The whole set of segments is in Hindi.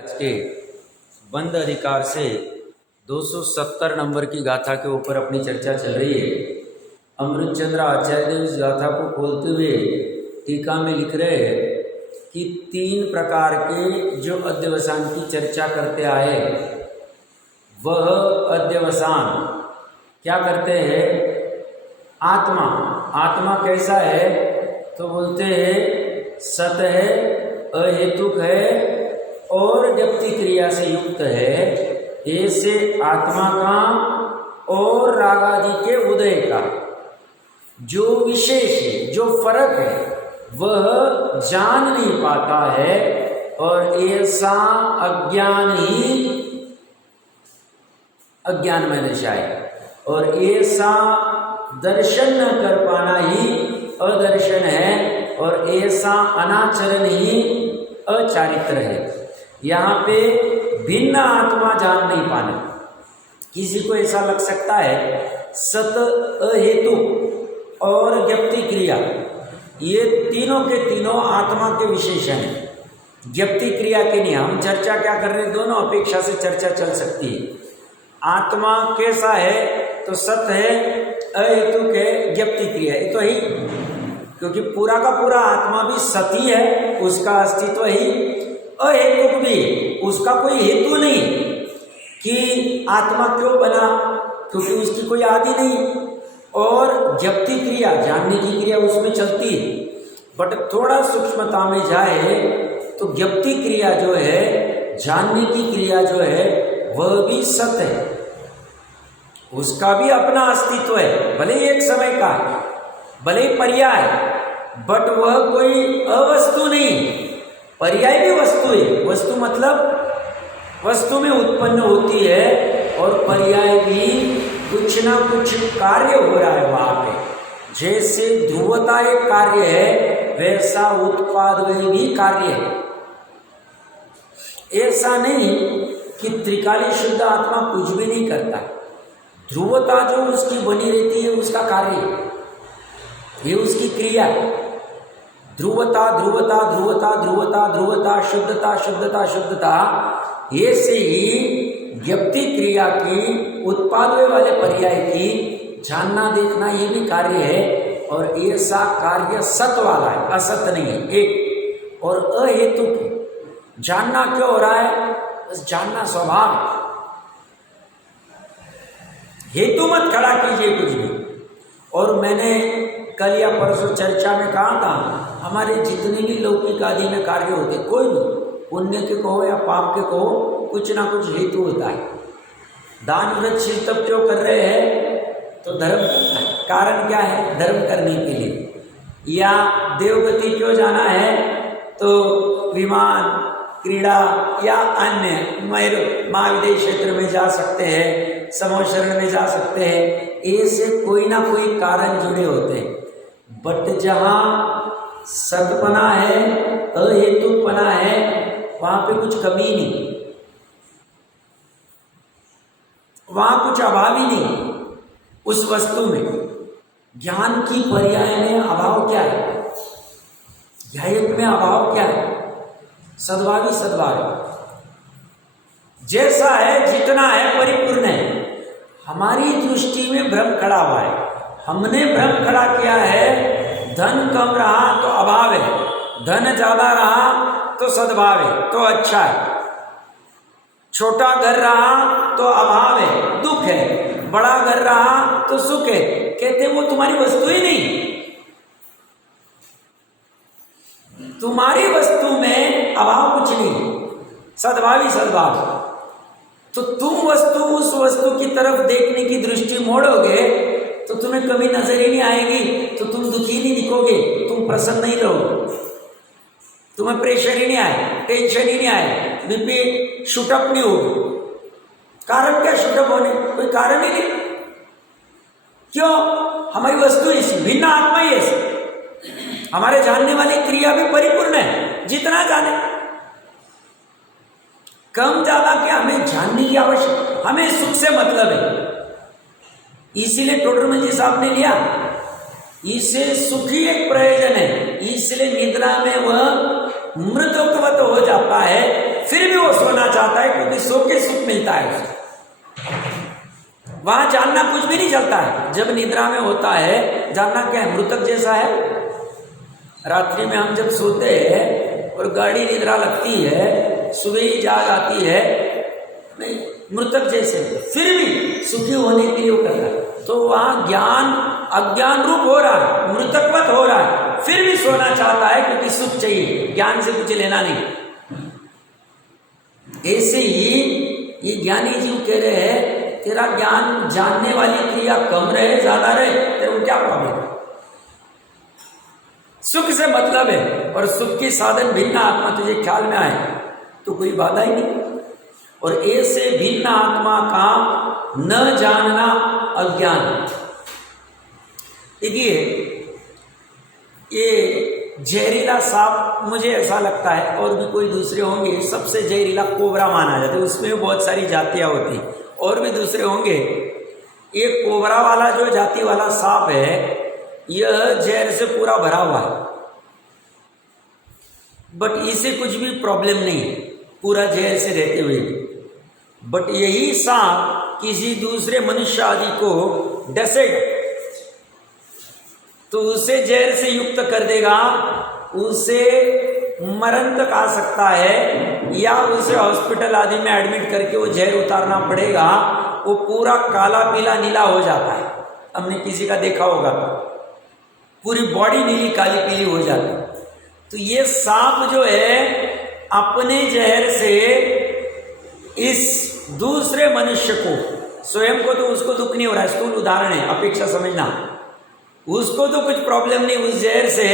आज के बंद अधिकार से 270 नंबर की गाथा के ऊपर अपनी चर्चा चल रही है। अमृतचंद्र आचार्य देव इस गाथा को खोलते हुए टीका में लिख रहे हैं कि 3 प्रकार के जो अध्यवसान की चर्चा करते आए, वह अध्यवसान क्या करते हैं? आत्मा आत्मा कैसा है? तो बोलते हैं सत है, अहेतुक है और व्यक्ति क्रिया से युक्त है। ऐसे आत्मा का और रागादि के उदय का जो विशेष है, जो फर्क है, वह जान नहीं पाता है और ऐसा अज्ञान ही अज्ञान में दशा है और ऐसा दर्शन न कर पाना ही अदर्शन है और ऐसा अनाचरण ही अचारित्र है। यहाँ पे भिन्न आत्मा जान नहीं पाना। किसी को ऐसा लग सकता है सत, अहेतु और व्यक्ति क्रिया, ये तीनों के तीनों आत्मा के विशेषण हैं, व्यक्ति क्रिया के नहीं। हम चर्चा क्या कर रहे हैं? दोनों अपेक्षा से चर्चा चल सकती है। आत्मा कैसा है? तो सत है, अहेतुक है, व्यक्ति क्रिया, ये तो ही, क्योंकि पूरा का पूरा आत्मा भी सती है, उसका अस्तित्व ही अहेतुक भी, उसका कोई हेतु नहीं कि आत्मा क्यों बना, क्योंकि उसकी कोई आदि नहीं। और व्यक्ति क्रिया, जानने की क्रिया उसमें चलती है, बट थोड़ा सूक्ष्मता में जाए तो व्यक्ति क्रिया जो है, जानने की क्रिया जो है, वह भी सत्य है, उसका भी अपना अस्तित्व है, भले ही एक समय का है, भले ही पर्याय, बट वह कोई अवस्तु नहीं। पर्याय भी वस्तु है, वस्तु मतलब वस्तु में उत्पन्न होती है और पर्याय भी कुछ ना कुछ कार्य हो रहा है वहां पे। जैसे ध्रुवता एक कार्य है, वैसा उत्पाद में भी कार्य है। ऐसा नहीं कि त्रिकाली शुद्ध आत्मा कुछ भी नहीं करता, ध्रुवता जो उसकी बनी रहती है उसका कार्य है, ये उसकी क्रिया है। ध्रुवता ध्रुवता ध्रुवता ध्रुवता ध्रुवता, शुद्धता शुद्धता शुद्धता, ऐसे ही व्यक्ति क्रिया की, उत्पाद वाले पर्याय की जानना देखना, ये भी कार्य है और ऐसा कार्य सत वाला है, असत नहीं है। एक और अहेतुक जानना क्यों हो रहा है? बस जानना स्वभाव, हेतु मत खड़ा कीजिए कुछ भी। और मैंने कल या परसों चर्चा में कहा था, हमारे जितने भी लौकिक आदि में कार्य होते, कोई भी पुण्य के कहो या पाप के कहो, कुछ ना कुछ हेतु होता है। दान व्रत शील तप क्यों कर रहे हैं? तो धर्म करना है। कारण क्या है? धर्म करने के लिए। या देवगति क्यों जाना है? तो विमान, क्रीड़ा या अन्य महाविदेश क्षेत्र में जा सकते हैं, समोशरण में जा सकते हैं, ऐसे कोई ना कोई कारण जुड़े होते हैं। बट जहाँ सतपना है, अहेतुकपना है, वहां पे कुछ कमी नहीं, वहां कुछ अभाव ही नहीं उस वस्तु में। ज्ञान की पर्याय में अभाव क्या है? ध्यायक में अभाव क्या है? सद्भावी सद्भाव, जैसा है, जितना है, परिपूर्ण है। हमारी दृष्टि में भ्रम खड़ा हुआ है, हमने भ्रम खड़ा किया है, धन कम रहा तो अभाव है, धन ज्यादा रहा तो सद्भाव है, तो अच्छा है। छोटा घर रहा तो अभाव है, दुख है, बड़ा घर रहा तो सुख है। कहते वो तुम्हारी वस्तु ही नहीं, तुम्हारी वस्तु में अभाव कुछ नहीं, सद्भावी सद्भाव। तो तुम उस वस्तु की तरफ देखने की दृष्टि मोड़ोगे तो तुम्हें कभी नजर ही नहीं आएगी, तो तुम दुखी नहीं दिखोगे, तुम प्रसन्न नहीं रहोगे, तुम्हें प्रेशर ही नहीं आए, टेंशन ही नहीं आए, बीपी शूटअप नहीं होगी। कारण क्या शूटअप होने? कोई कारण ही नहीं। क्यों? हमारी वस्तु ऐसी, भिन्न आत्मा ही ऐसी, हमारे जानने वाली क्रिया भी परिपूर्ण है, जितना जाने। कम ज्यादा क्या, हमें जानने की आवश्यकता, हमें सुख से मतलब है। इसीलिए टोडरमल साहब ने लिया, इसे सुख ही एक प्रयोजन है, इसलिए निद्रा में वह मृतत्वत हो जाता है, फिर भी वो सोना चाहता है, क्योंकि सो के सुख मिलता है उसे। वहां जानना कुछ भी नहीं चलता है। जब निद्रा में होता है, जानना क्या है, मृतक जैसा है। रात्रि में हम जब सोते हैं और गाढ़ी निद्रा लगती है, सुबह ही जाग आती है, नहीं, मृतक जैसे, फिर भी सुखी होने के लिए वो कर रहा है। तो वहां ज्ञान अज्ञान रूप हो रहा है, मृतकवत हो रहा है, फिर भी सोना चाहता है, क्योंकि सुख चाहिए, ज्ञान से कुछ लेना नहीं। ऐसे ही ये ज्ञानी जीव कह रहे हैं, तेरा ज्ञान जानने वाली क्रिया कम रहे ज्यादा रहे, तेरे को क्या प्रॉब्लम है? सुख से मतलब है, और सुख की साधन भिन्न आत्मा तुझे ख्याल में आए तो कोई बाधा ही नहीं। और ऐसे भिन्न आत्मा का न जानना अज्ञान। देखिए, ये जहरीला सांप मुझे ऐसा लगता है, और भी कोई दूसरे होंगे, सबसे जहरीला कोबरा माना जाता है। उसमें भी बहुत सारी जातियां होती, और भी दूसरे होंगे। ये कोबरा वाला जो जाति वाला सांप है, यह जहर से पूरा भरा हुआ है, बट इसे कुछ भी प्रॉब्लम नहीं है पूरा जहर से रहते हुए। बट यही सांप किसी दूसरे मनुष्य आदि को डसेगा तो उसे जहर से युक्त कर देगा, उसे मरण तक आ सकता है, या उसे हॉस्पिटल आदि में एडमिट करके वो जहर उतारना पड़ेगा। वो पूरा काला पीला नीला हो जाता है, हमने किसी का देखा होगा, पूरी बॉडी नीली काली पीली हो जाती है। तो ये सांप जो है अपने जहर से इस दूसरे मनुष्य को, स्वयं को तो उसको दुख नहीं हो रहा है, स्थूल उदाहरण है, अपेक्षा समझना, उसको तो कुछ प्रॉब्लम नहीं उस जहर से,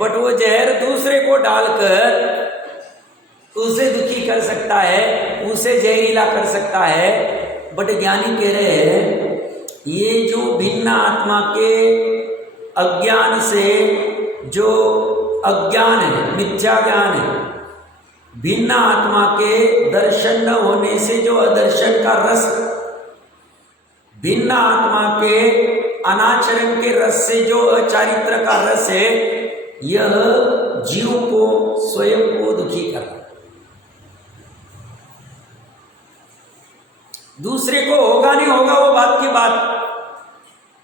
बट वो जहर दूसरे को डालकर उसे दुखी कर सकता है, उसे जहरीला कर सकता है। बट ज्ञानी कह रहे हैं, ये जो भिन्न आत्मा के अज्ञान से, जो अज्ञान है, मिथ्या ज्ञान है, भिन्न आत्मा के दर्शन न होने से जो अदर्शन का रस, भिन्न आत्मा के अनाचरण के रस से जो अचारित्र का रस है, यह जीव को स्वयं को दुखी करता है। दूसरे को होगा नहीं होगा वो बात की बात।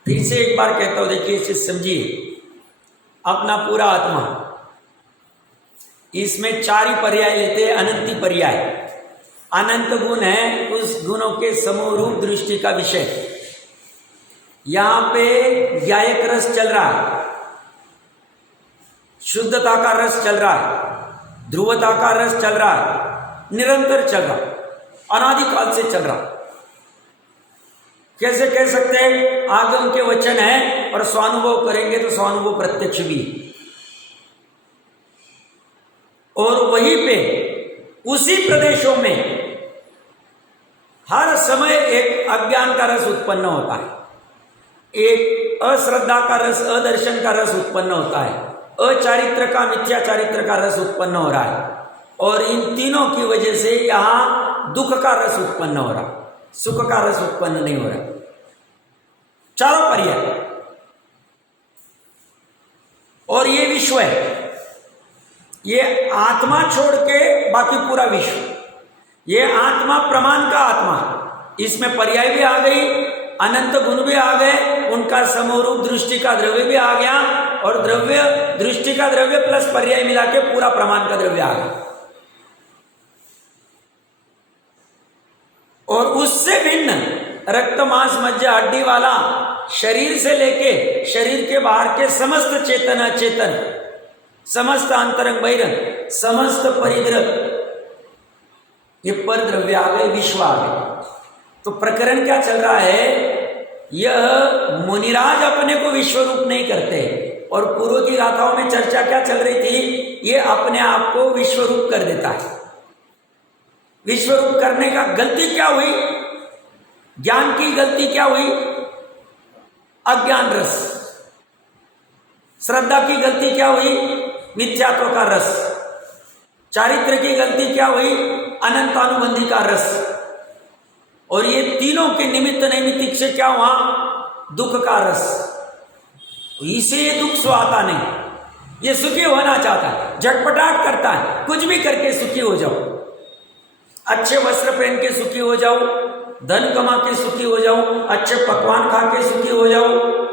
फिर से एक बार कहता हूं, देखिए इसे समझिए, अपना पूरा आत्मा, इसमें 4 ही पर्याय लेते हैं, अनंती पर्याय। अनंत गुण है, उस गुणों के समूह रूप दृष्टि का विषय। यहां पे ज्ञायक रस चल रहा है, शुद्धता का रस चल रहा है, ध्रुवता का रस चल रहा है, निरंतर चल रहा, अनादिकाल से चल रहा। कैसे कह सकते हैं? आगम के वचन है और स्वानुभव करेंगे तो स्वानुभव प्रत्यक्ष भी। और वहीं पे उसी प्रदेशों में हर समय एक अज्ञान का रस उत्पन्न होता है, एक अश्रद्धा का रस, अदर्शन का रस उत्पन्न होता है, अचारित्र का, मिथ्या चारित्र का रस उत्पन्न हो रहा है। और इन तीनों की वजह से यहां दुख का रस उत्पन्न हो रहा है, सुख का रस उत्पन्न नहीं हो रहा। चारों पर्याय। और ये विश्व है, ये आत्मा छोड़ के बाकी पूरा विश्व, ये आत्मा प्रमाण का आत्मा, इसमें पर्याय भी आ गई, अनंत गुण भी आ गए, उनका समरूप दृष्टि का द्रव्य भी आ गया, और द्रव्य, दृष्टि का द्रव्य प्लस पर्याय मिला के पूरा प्रमाण का द्रव्य आ गया। और उससे भिन्न रक्त मांस मज्जा हड्डी वाला शरीर से लेके शरीर के बाहर के समस्त चेतन अचेतन, समस्त अंतरंग बहिरंग, समस्त परिद्रव, ये पर द्रव्य आ गए, विश्व आ गए। तो प्रकरण क्या चल रहा है? यह मुनिराज अपने को विश्व रूप नहीं करते, और पूर्व की गाथाओं में चर्चा क्या चल रही थी? ये अपने आप को विश्व रूप कर देता है। विश्व रूप करने का गलती क्या हुई? ज्ञान की गलती क्या हुई? अज्ञान रस। श्रद्धा की गलती क्या हुई? मिथ्यात्व का रस। चारित्र की गलती क्या हुई? अनंतानुबंधी का रस। और ये तीनों के निमित्त नैमित्तिक से क्या हुआ? दुख का रस। इसे ये दुख सो आता नहीं, ये सुखी होना चाहता है, झटपटाट करता है, कुछ भी करके सुखी हो जाओ। अच्छे वस्त्र पहन के सुखी हो जाऊं, धन कमा के सुखी हो जाऊं, अच्छे पकवान खा के सुखी हो जाऊं,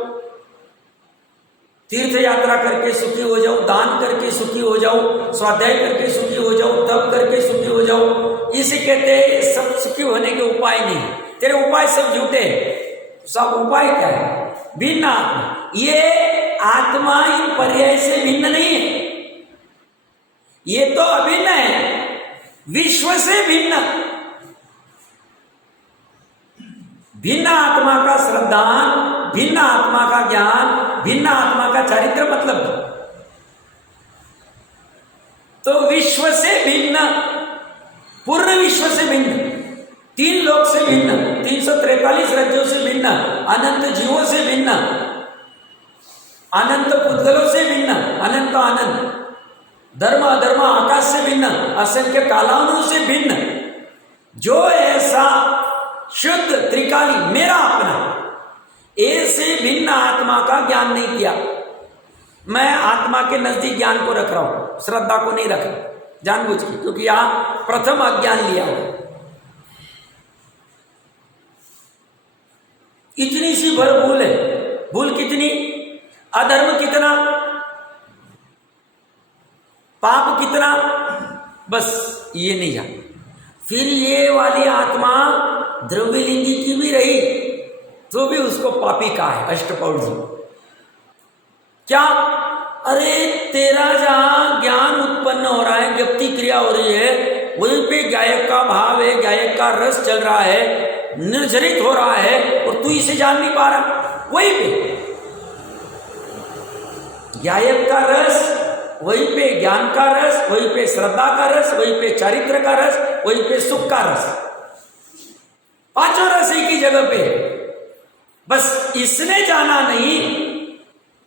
तीर्थ यात्रा करके सुखी हो जाऊं, दान करके सुखी हो जाऊं, स्वाध्याय करके सुखी हो जाऊं, तप करके सुखी हो जाऊं। इसे कहते हैं सब सुखी होने के उपाय नहीं, तेरे उपाय सब झूठे। सब उपाय क्या है? भिन्न आत्मा। ये आत्मा इन पर्याय से भिन्न नहीं है, ये तो अभिन्न है, विश्व से भिन्न। भिन्न आत्मा का श्रद्धान, भिन्न आत्मा का ज्ञान, भिन्न आत्मा का चारित्र मतलब तो विश्व से भिन्न, पूर्ण विश्व से भिन्न, 3 लोक से भिन्न, 343 राज्यों से भिन्न, अनंत जीवों से भिन्न, अनंत पुद्गलों से भिन्न, अनंत आनंद, धर्म अधर्म आकाश से भिन्न, असंख्य कालाओं से भिन्न, जो ऐसा शुद्ध त्रिकाली मेरा अपना ऐसे भिन्न आत्मा का ज्ञान नहीं किया। मैं आत्मा के नजदीक ज्ञान को रख रहा हूं, श्रद्धा को नहीं रख रहा जानबूझ के, क्योंकि यहां प्रथम अज्ञान लिया हुआ। इतनी सी भर भूल है। भूल कितनी? अधर्म कितना, पाप कितना, बस ये नहीं जान। फिर ये वाली आत्मा द्रव्यलिंगी की भी रही तो भी उसको पापी कहा है अष्टपौरुष जी। क्या? अरे तेरा जहां ज्ञान उत्पन्न हो रहा है, ज्ञप्ति क्रिया हो रही है, वहीं पे गायक का भाव है, गायक का रस चल रहा है, निर्जरित हो रहा है, और तू इसे जान नहीं पा रहा। वहीं पे गायक का रस, वहीं पे ज्ञान का रस, वहीं पे श्रद्धा का रस, वहीं पे चारित्र का रस, वहीं पे सुख का रस, पांचों रस एक ही जगह पे। बस इसने जाना नहीं,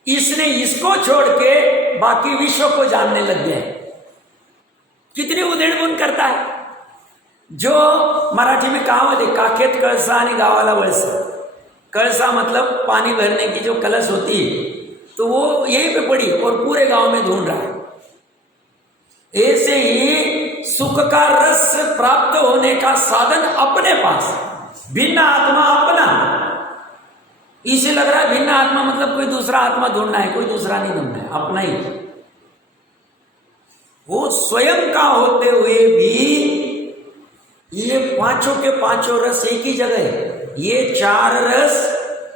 इसने इसको छोड़ के बाकी विश्व को जानने लग गया। कितनी उधेड़बुन करता है। जो मराठी में कहावत है, काखेत कळसा आणि गावाला वळसा। कळसा मतलब पानी भरने की जो कलश होती है, तो वो यहीं पे पड़ी और पूरे गांव में ढूंढ रहा है। ऐसे ही सुख का रस प्राप्त होने का साधन अपने पास, भिन्न आत्मा अपना। इसे लग रहा है भिन्न आत्मा मतलब कोई दूसरा आत्मा ढूंढना है, कोई दूसरा नहीं ढूंढना है, अपना ही। वो स्वयं का होते हुए भी ये पांचों के पांचों रस एक ही जगह है। ये 4 रस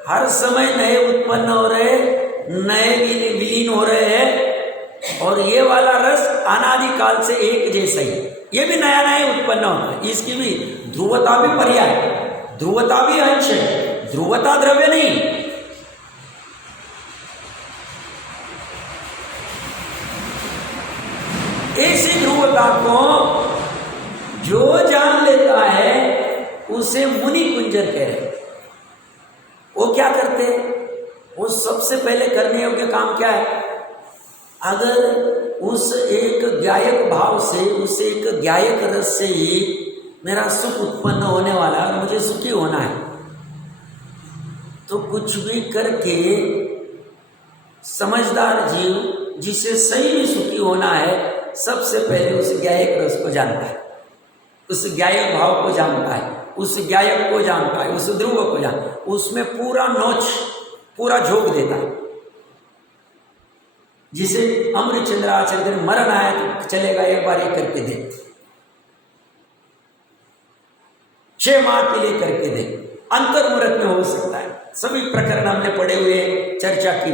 हर समय नए उत्पन्न हो रहे, नए विलीन हो रहे हैं, और ये वाला रस अनादिकाल से एक जैसा ही, ये भी नया नया उत्पन्न होता है। इसकी भी ध्रुवता भी पर्याय, ध्रुवता भी अंश है, ध्रुवता द्रव्य नहीं। ऐसी ध्रुवता को जो जान लेता है उसे मुनि कुंजर कह रहे। वो क्या करते हैं? वो सबसे पहले करने योग्य काम क्या है? अगर उस एक गायक भाव से, उस एक गायक रस से ही मेरा सुख उत्पन्न होने वाला है और मुझे सुखी होना है, तो कुछ भी करके समझदार जीव जिसे सही में सुखी होना है, सबसे पहले उस गायक रस को जानता है, उस गायक भाव को जानता है, उस गायक को जानता है, उस ध्रुव को जानता है, उसमें पूरा नोच, पूरा झोंक देता है। जिसे अमृतचंद्र आचार्य ने मरण आया तो चलेगा, एक बार ये करके दे, 6 माह के लिए करके दे, अंतर्मुहूर्त में हो सकता है। सभी प्रकरण हमने पढ़े हुए, चर्चा की।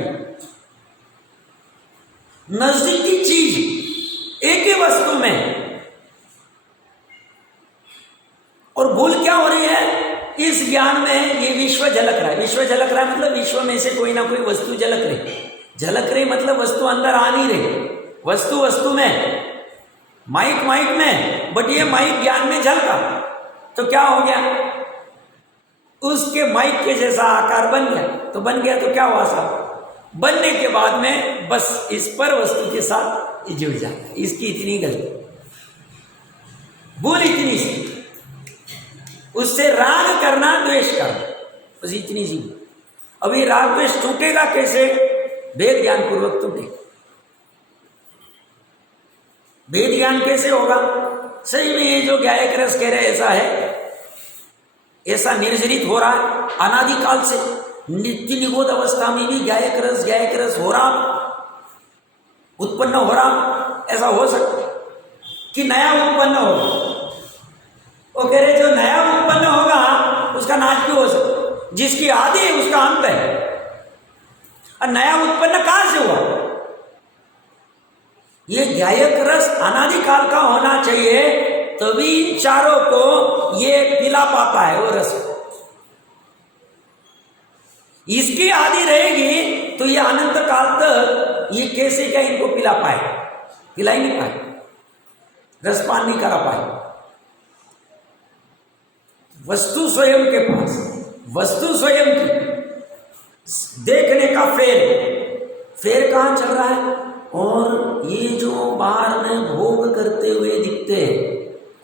नजदीकी चीज एक ही वस्तु में, और भूल क्या हो रही है? इस ज्ञान में ये विश्व झलक रहा है। विश्व झलक रहा है मतलब विश्व में से कोई ना कोई वस्तु झलक रही। झलक रही मतलब वस्तु अंदर आ नहीं रही, वस्तु वस्तु में, माइक माइक में, बट ये माइक ज्ञान में झलका तो क्या हो गया? उसके माइक के जैसा आकार बन गया। तो बन गया तो क्या हुआ साहब? बनने के बाद में बस इस पर वस्तु के साथ जुड़ जाता है। इसकी इतनी गलती, भूल इतनी सी, उससे राग करना, द्वेष करना, बस इतनी सी। अभी राग द्वेष टूटेगा कैसे? वेद ज्ञान पूर्वक टूटेगा। वेद ज्ञान कैसे होगा? सही में ये जो गायक रस कह रहे ऐसा है, ऐसा निर्जरित हो रहा है अनादिकाल से। नित्य निगोद अवस्था में भी गायक रस हो रहा, उत्पन्न हो रहा। ऐसा हो सकता कि नया उत्पन्न हो? वो कह रहे जो नया उत्पन्न होगा उसका नाश भी हो सकता, जिसकी आदि है उसका अंत है। और नया उत्पन्न कहां से हुआ? ये गायक रस अनादिकाल का होना चाहिए, तभी इन चारों को ये पिला पाता है वो रस। इसकी आदि रहेगी तो ये अनंत काल तक ये कैसे क्या इनको पिला पाए? पिला ही नहीं पाए, रसपान नहीं करा पाए। वस्तु स्वयं के पास, वस्तु स्वयं की देखने का फेर कहां चल रहा है? और ये जो बाहर में भोग करते हुए दिखते हैं,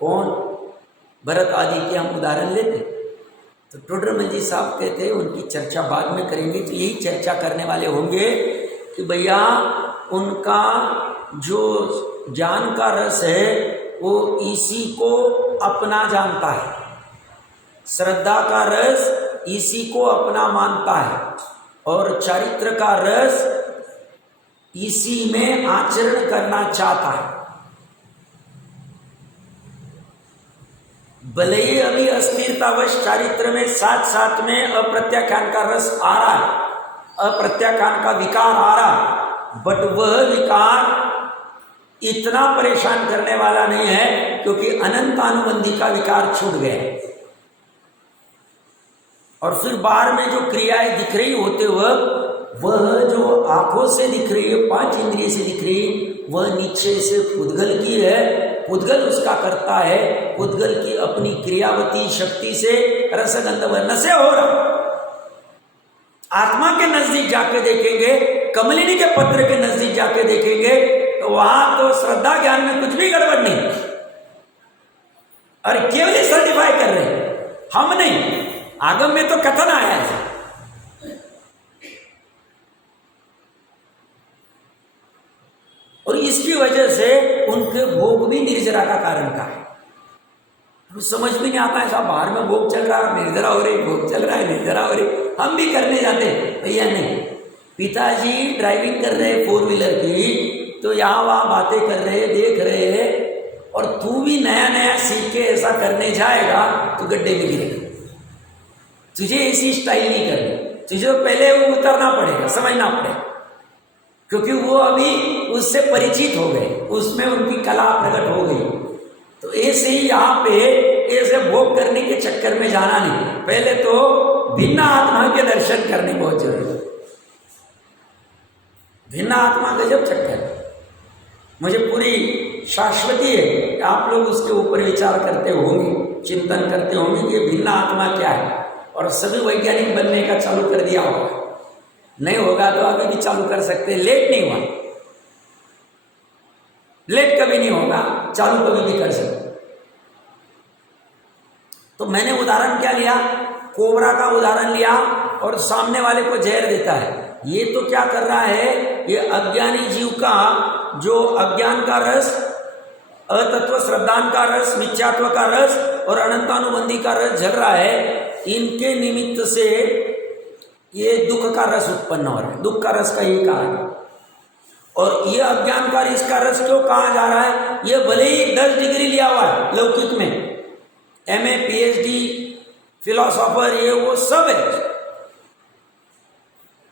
कौन? भरत आदि के हम उदाहरण लेते तो टोडरमल जी साहब कहते हैं, उनकी चर्चा बाद में करेंगे, तो यही चर्चा करने वाले होंगे कि भैया उनका जो ज्ञान का रस है वो इसी को अपना जानता है, श्रद्धा का रस इसी को अपना मानता है, और चारित्र का रस इसी में आचरण करना चाहता है। भले ही अभी अस्थिरतावश चारित्र में साथ साथ में अप्रत्याख्यान का रस आ रहा है, अप्रत्याख्यान का विकार आ रहा है, बट वह विकार इतना परेशान करने वाला नहीं है, क्योंकि अनंतानुबंधी का विकार छूट गया। और फिर बाहर में जो क्रियाएं दिख रही होते वह जो आंखों से दिख रही है, 5 इंद्रिय से दिख रही है, वह नीचे से पुद्गल की है, पुद्गल उसका करता है, पुद्गल की अपनी क्रियावती शक्ति से रसगंध वर्ण से हो रहा। आत्मा के नजदीक जाके देखेंगे, कमलिनी के पत्र के नजदीक जाके देखेंगे, तो वहां तो श्रद्धा ज्ञान में कुछ भी गड़बड़ नहीं, और केवल सर्टिफाई कर रहे हैं, हम नहीं। आगम में तो कथन आया है, और इसकी वजह से उनके भोग भी निर्जरा का कारण का है। समझ में नहीं आता है, साहब बाहर में भोग चल रहा है, निर्जरा हो रही, भोग चल रहा है, निर्जरा हो रही, हम भी करने जाते। भैया नहीं, पिताजी ड्राइविंग कर रहे 4 व्हीलर की, तो यहाँ वहाँ बातें कर रहे, देख रहे हैं, और तू भी नया नया सीख के ऐसा करने जाएगा तो गड्ढे में गिरेगा। तुझे ऐसी स्टाइल नहीं करनी, तुझे पहले वो उतरना पड़ेगा, समझना पड़ेगा, क्योंकि वो अभी उससे परिचित हो गए, उसमें उनकी कला प्रकट हो गई। तो ऐसे ही यहाँ पे ऐसे भोग करने के चक्कर में जाना नहीं, पहले तो भिन्न आत्मा के दर्शन करने बहुत जरूरी है। भिन्न आत्मा का जब चक्कर, मुझे पूरी शाश्वती है कि आप लोग उसके ऊपर विचार करते होंगे, चिंतन करते होंगे कि भिन्न आत्मा क्या है, और सभी वैज्ञानिक बनने का चालू कर दिया होगा। नहीं होगा तो अभी भी चालू कर सकते, लेट नहीं हुआ, लेट कभी नहीं होगा, चालू कभी भी कर सकते। तो मैंने उदाहरण क्या लिया? कोबरा का उदाहरण लिया, और सामने वाले को जहर देता है। ये तो क्या कर रहा है, ये अज्ञानी जीव का जो अज्ञान का रस, अतत्व श्रद्धान का रस, मिथ्यात्व का रस और अनंतानुबंधी का रस झल रहा है, इनके निमित्त से ये दुख का रस उत्पन्न हो रहा है। दुख का रस का यही कारण है। और ये अज्ञान का इसका रस क्यों कहा जा रहा है? ये भले ही 10 डिग्री लिया हुआ है लौकिक में, MA PhD फिलोसॉफर, ये वो सब है,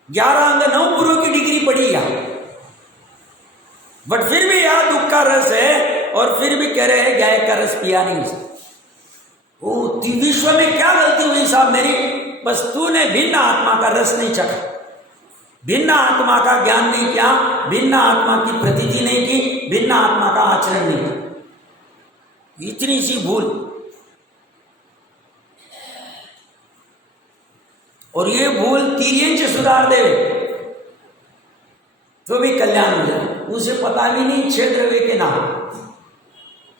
11 अंग 9 पूर्व की डिग्री पड़ी यहाँ, बट फिर भी यहाँ दुख का रस है, और फिर भी कह रहे हैं गाय का रस पिया नहीं उसे। वो विश्व में क्या गलती हुई साहब मेरी? बस तूने भिन्न आत्मा का रस नहीं चखा, भिन्न आत्मा का ज्ञान नहीं किया, भिन्न आत्मा की प्रतीति नहीं की, भिन्न आत्मा का आचरण नहीं किया, इतनी सी भूल। और ये भूल 3 इंच सुधार दे तो भी कल्याण हो जाए। उसे पता भी नहीं 6 द्रव्य के नाम,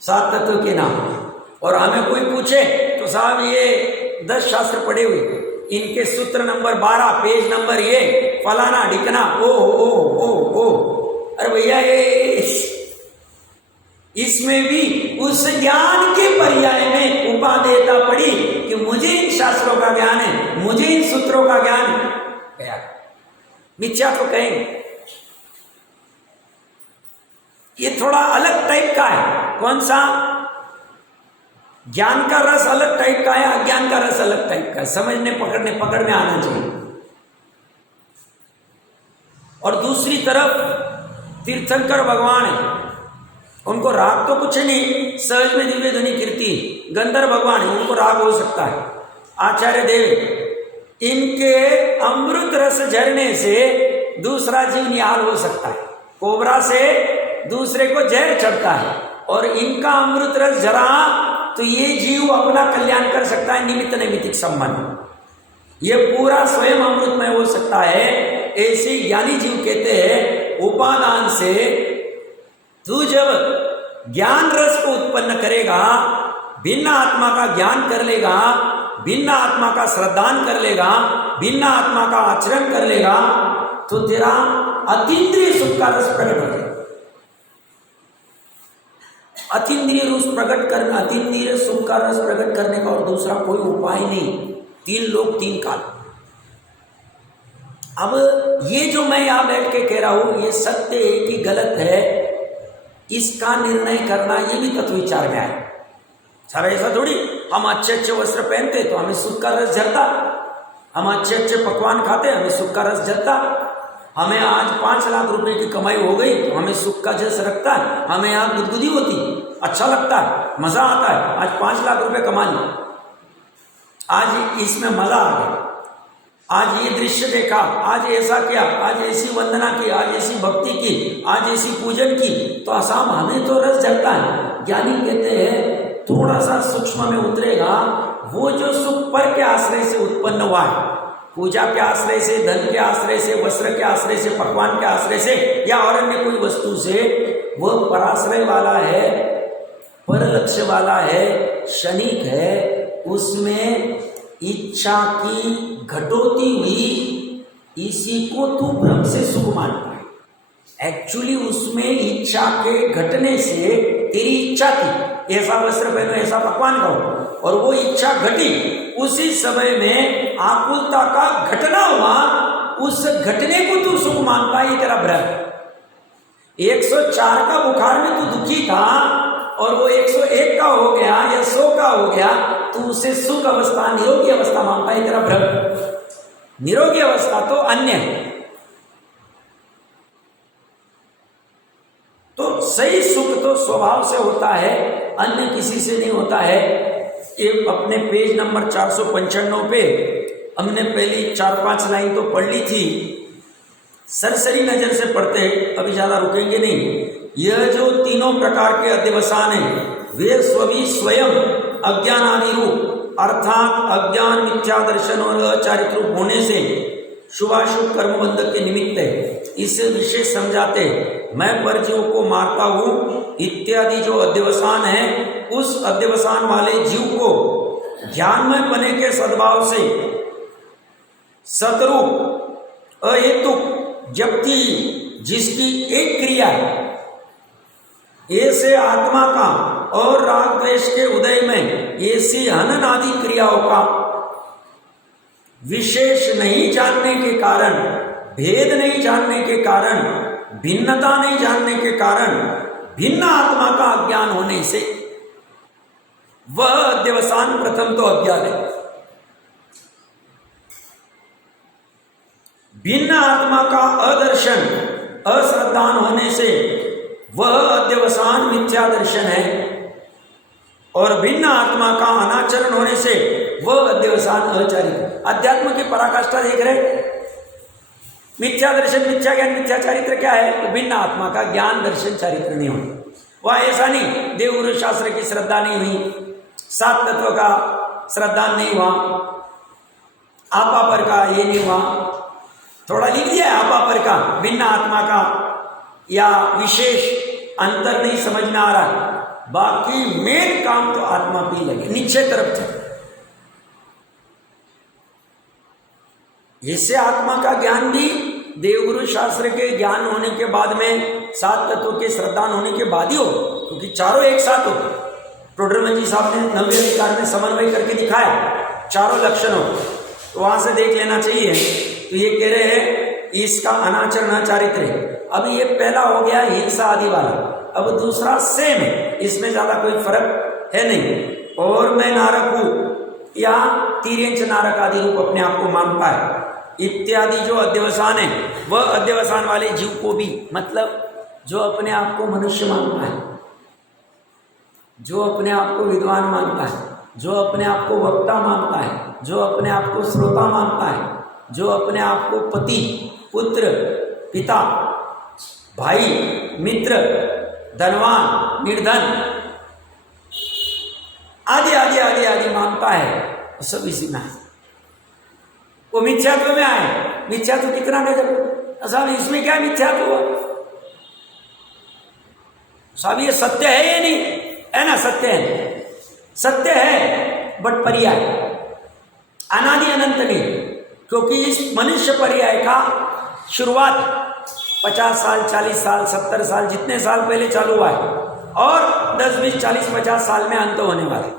7 तत्व के नाम, और हमें कोई पूछे तो साहब ये 10 शास्त्र पढ़े हुए, इनके सूत्र नंबर 12, पेज नंबर ये, फलाना ढिकना, ओ, अरे भैया ये इसमें भी उस ज्ञान के पर्याय में उपादेयता पड़ी कि मुझे इन शास्त्रों का ज्ञान है, मुझे इन सूत्रों का ज्ञान है। मिथ्या तो कहेंगे। ये थोड़ा अलग टाइप का है। कौन सा? ज्ञान का रस अलग टाइप का है, अज्ञान का रस अलग टाइप का है। समझने पकड़ में आना चाहिए। और दूसरी तरफ तीर्थंकर भगवान है, उनको राग तो कुछ नहीं, सहज में दिव्य ध्वनि कीर्ति। गंधर्व भगवान है, उनको राग हो सकता है। आचार्य देव, इनके अमृत रस झरने से दूसरा जीव निहाल हो सकता है। कोबरा से दूसरे को जहर चढ़ता है और इनका अमृत रस झरा तो ये जीव अपना कल्याण कर सकता है। निमित्त नैमित्तिक संबंध, ये पूरा स्वयं अमृतमय हो सकता है। ऐसे ज्ञानी जीव कहते हैं उपादान से तू जब ज्ञान रस को उत्पन्न करेगा, भिन्न आत्मा का ज्ञान कर लेगा, भिन्न आत्मा का श्रद्धान कर लेगा, भिन्न आत्मा का आचरण कर लेगा, तो तेरा अतीन्द्रिय सुख का रस प्रकट हो जाएगा। अतीन्द्रिय सुख का रस प्रकट करने का और दूसरा कोई उपाय नहीं। 3 लोक 3 काल। अब ये जो मैं यहां बैठ के कह रहा हूं, ये सत्य है कि गलत है, इसका निर्णय करना ये भी तत्व विचार में आए। सर ऐसा थोड़ी हम अच्छे वस्त्र पहनते तो हमें सुख का रस झरता, हम अच्छे पकवान खाते हमें सुख का रस झरता, हमें आज 5 लाख रुपए की कमाई हो गई तो हमें सुख का जस रखता है, हमें यहाँ गुदगुदी होती, अच्छा लगता है, मजा आता है। आज 5 लाख रुपए कमा लिए, आज इसमें मजा आ गया, आज ये दृश्य देखा, आज ऐसा किया, आज ऐसी वंदना की, आज ऐसी भक्ति की, आज ऐसी पूजन की, तो आसाम हमें तो रस झरता है। ज्ञानी कहते हैं थोड़ा सा सूक्ष्म में उतरेगा, वो जो सुख पर के आश्रय से उत्पन्न हुआ है, पूजा के आश्रय से, धन के आश्रय से, वस्त्र के आश्रय से, पकवान के आश्रय से या और अन्य कोई वस्तु से, वो पराश्रय वाला है, पर लक्ष्य वाला है, क्षणिक है। उसमें इच्छा की घटोती हुई, इसी को तू भ्रम से सुख मानता है। एक्चुअली उसमें इच्छा के घटने से, तेरी इच्छा थी ऐसा वस्त्र पहनो, ऐसा पकवान खाओ, और वो इच्छा घटी, उसी समय में आकुलता का घटना हुआ, उस घटने को तू सुख मानता है, ये तेरा भ्रम। 104 का बुखार में तू दुखी था और वो 101 का हो गया या 100 का हो गया, तू उसे सुख अवस्था, निरोगी अवस्था मानता है, तेरा भ्रम। निरोगी अवस्था तो अन्य है। तो सही सुख तो स्वभाव से होता है, अन्य किसी से नहीं होता है। एक अपने पेज नंबर 495 पे हमने पहली 4-5 लाइन तो पढ़ ली थी, सरसरी नजर से पढ़ते, अभी ज्यादा रुकेंगे नहीं। यह जो तीनों प्रकार के अध्यवसान हैं, वे स्वयं अज्ञान आदि रूप अर्थात अज्ञान, मिथ्या दर्शन और अचारित्र रूप होने से शुभाशुभ कर्म बंधक के निमित्त है। इसे विशेष समझाते, मैं परजीवों को मारता हूँ इत्यादि जो अध्यवसान है, उस अध्यवसान वाले जीव को ज्ञानमय बने के सद्भाव से सतरूप अहेतुक जबकि जिसकी एक क्रिया है, ऐसे आत्मा का और राग द्वेष के उदय में ऐसी हनन आदि क्रियाओं का विशेष नहीं जानने के कारण, भेद नहीं जानने के कारण, भिन्नता नहीं जानने के कारण, भिन्न आत्मा का अज्ञान होने से वह अध्यवसान प्रथम तो अज्ञान है। भिन्न आत्मा का अदर्शन, अश्रद्धान होने से वह अध्यवसान मिथ्या दर्शन है, और भिन्न आत्मा का अनाचरण होने से वह अध्यवसान अचारित्र। अध्यात्म की पराकाष्ठा देख रहे, मिथ्या दर्शन, मिथ्या ज्ञान, मिथ्या चारित्र क्या है? तो भिन्न आत्मा का ज्ञान, दर्शन, चारित्र नहीं होना। वह ऐसा नहीं, देवगुरु शास्त्र की श्रद्धा नहीं हुई, 7 तत्व का श्रद्धा नहीं हुआ, आपा पर का ये नहीं हुआ, थोड़ा लिख दिया है आपा पर का, भिन्न आत्मा का या विशेष अंतर नहीं समझ में आ रहा, बाकी मेन काम तो आत्मा पे लगे, नीचे तरफ चले। इससे आत्मा का ज्ञान भी देवगुरु शास्त्र के ज्ञान होने के बाद में, 7 तत्वों के श्रद्धान होने के बाद ही हो। क्योंकि चारों एक साथ हो। टोडरमल जी साहब ने नव्य अधिकार में समन्वय करके दिखाया चारों लक्षणों, तो वहां से देख लेना चाहिए। तो ये कह रहे हैं इसका अनाचरण चारित्र है। अब ये पहला हो गया हिंसा आदि वाला, अब दूसरा सेम है, इसमें ज्यादा कोई फर्क है नहीं। और मैं नारक हूं या तिर्यंच नारक आदि रूप अपने आप को मानता है इत्यादि जो अध्यवसान है, वह अध्यवसान वाले जीव को भी, मतलब जो अपने आप को मनुष्य मानता है, जो अपने आप को विद्वान मानता है, जो अपने आप को वक्ता मानता है, जो अपने आप को श्रोता मानता है, जो अपने आप को पति, पुत्र, पिता, भाई, मित्र, धनवान, निर्धन आदि आदि आदि आदि मानता है, सब इसी में है। वो मिथ्यात्व में आए। मिथ्यात्व कितना गजब साहब, इसमें क्या मिथ्यात्व हुआ साहब? ये सत्य है या नहीं है ना? सत्य है, सत्य है, बट पर्याय, अनादि अनंत नहीं। क्योंकि इस मनुष्य पर्याय का शुरुआत 50 साल, 40 साल, 70 साल, जितने साल पहले चालू हुआ है, और 10, 20, 40, 50 साल में अंत होने वाला है।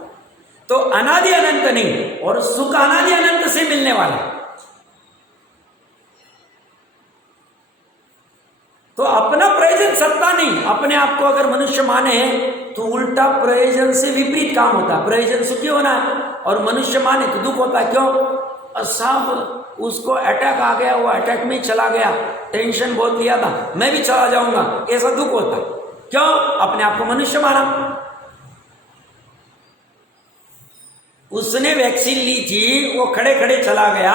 तो अनादि अनंत नहीं, और सुख अनादि अनंत से मिलने वाला। तो अपना प्रयोजन सत्ता नहीं, अपने आप को अगर मनुष्य माने तो उल्टा प्रयोजन से विपरीत काम होता है। प्रयोजन सुखी होना है और मनुष्य माने तो दुख होता है। क्यों साहब? उसको अटैक आ गया, वो अटैक में चला गया, टेंशन बहुत लिया था, मैं भी चला जाऊंगा, ऐसा दुख होता है। क्यों? अपने आप को मनुष्य माना। उसने वैक्सीन ली थी, वो खड़े खड़े चला गया,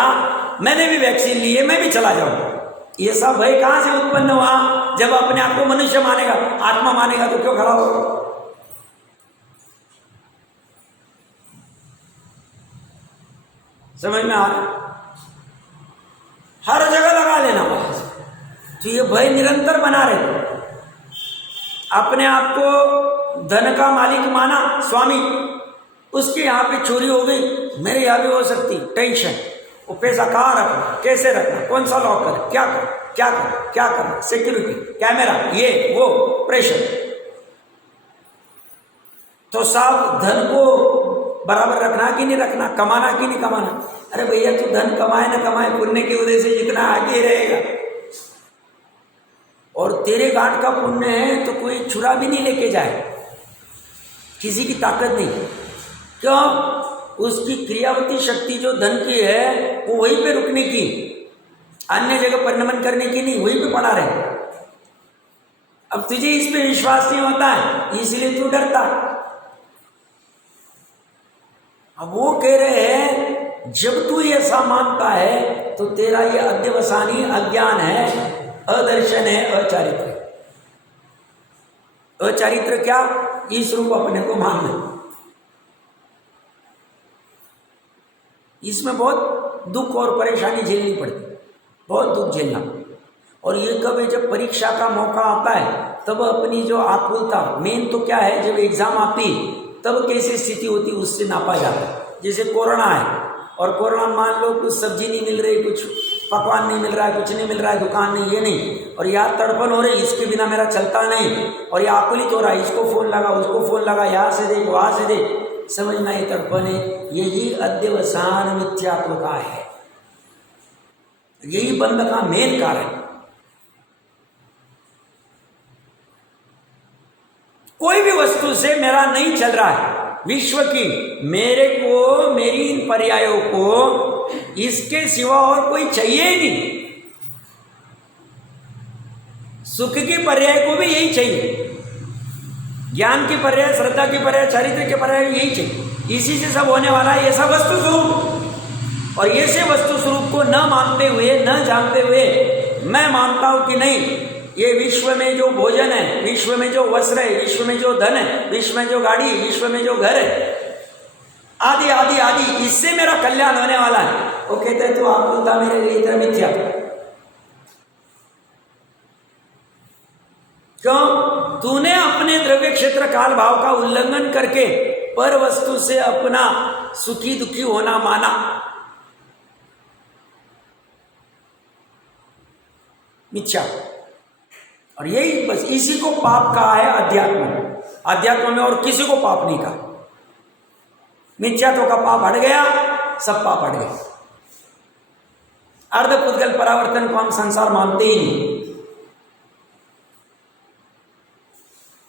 मैंने भी वैक्सीन ली है, मैं भी चला जाऊंगा। ये सब भय कहां से उत्पन्न हुआ? जब अपने आप को मनुष्य मानेगा, आत्मा मानेगा तो क्यों खड़ा होगा? समझ में आ रहा? हर जगह लगा लेना बात। तो ये भय निरंतर बना रहे। अपने आप को धन का मालिक माना, स्वामी, उसके यहां पे चोरी हो गई, मेरे यहां भी हो सकती, टेंशन। वो पैसा कहाँ रखना, कैसे रखना, कौन सा लॉकर, क्या कर, क्या कर, क्या करना, सिक्योरिटी, कैमरा, ये वो, प्रेशर। तो साहब धन को बराबर रखना कि नहीं रखना, कमाना कि नहीं कमाना? अरे भैया तू धन कमाए ना कमाए, पुण्य की वजह से जितना आगे रहेगा, और तेरे गांठ का पुण्य है तो कोई छुरा भी नहीं लेके जाए, किसी की ताकत नहीं। क्यों? उसकी क्रियावती शक्ति जो धन की है वो वहीं पे रुकने की, अन्य जगह परिणमन करने की नहीं, वहीं पे पड़ा रहे। अब तुझे इस पे विश्वास नहीं होता है, इसलिए तू डरता। अब वो कह रहे हैं जब तू ऐसा मानता है तो तेरा ये अध्यवसानी अज्ञान है, अदर्शन है, अचारित्र। अचारित्र क्या? इस रूप अपने को मानना। इसमें बहुत दुख और परेशानी झेलनी पड़ती, बहुत दुख झेलना। और ये कब है? जब परीक्षा का मौका आता है तब अपनी जो आकुलता, मेन तो क्या है, जब एग्जाम आती तब कैसी स्थिति होती उससे नापा जाता है। जैसे कोरोना है, और कोरोना मान लो कुछ सब्जी नहीं मिल रही, कुछ पकवान नहीं मिल रहा है, कुछ नहीं मिल रहा है, दुकान नहीं, ये नहीं, और यहाँ तड़पन हो रही, इसके बिना मेरा चलता नहीं, और ये आकुलित हो रहा है, इसको फोन लगा, उसको फोन लगा, यहाँ से दे, वहां से दे, समझना ये तड़पन है। यही अध्यवसान मिथ्यात्व का है, यही बंध का मेन कारण। कोई भी वस्तु से मेरा नहीं चल रहा है, विश्व की, मेरे को, मेरी इन पर्यायों को इसके सिवा और कोई चाहिए ही नहीं। सुख की पर्याय को भी यही चाहिए, ज्ञान की पर्याय, श्रद्धा की पर्याय, चारित्र के पर्याय यही चाहिए। इसी से सब होने वाला है, ऐसा वस्तु स्वरूप। और ऐसे वस्तु स्वरूप को न मानते हुए, न जानते हुए मैं मानता हूं कि नहीं, ये विश्व में जो भोजन है, विश्व में जो वस्त्र है, विश्व में जो धन है, विश्व में जो गाड़ी, विश्व में जो घर है, आदि आदि आदि, इससे मेरा कल्याण होने वाला है। वो कहते हैं तो आकुलता मेरे लिए इतना मिथ्या। क्यों? तूने अपने द्रव्य क्षेत्र काल भाव का उल्लंघन करके पर वस्तु से अपना सुखी दुखी होना माना। मिथ्या। और यही बस इसी को पाप कहा है अध्यात्म। अध्यात्म में और किसी को पाप नहीं कहा। मिथ्यात्व का पाप हट गया, सब पाप हट गए। अर्धपुद्गल परावर्तन को हम संसार मानते ही नहीं,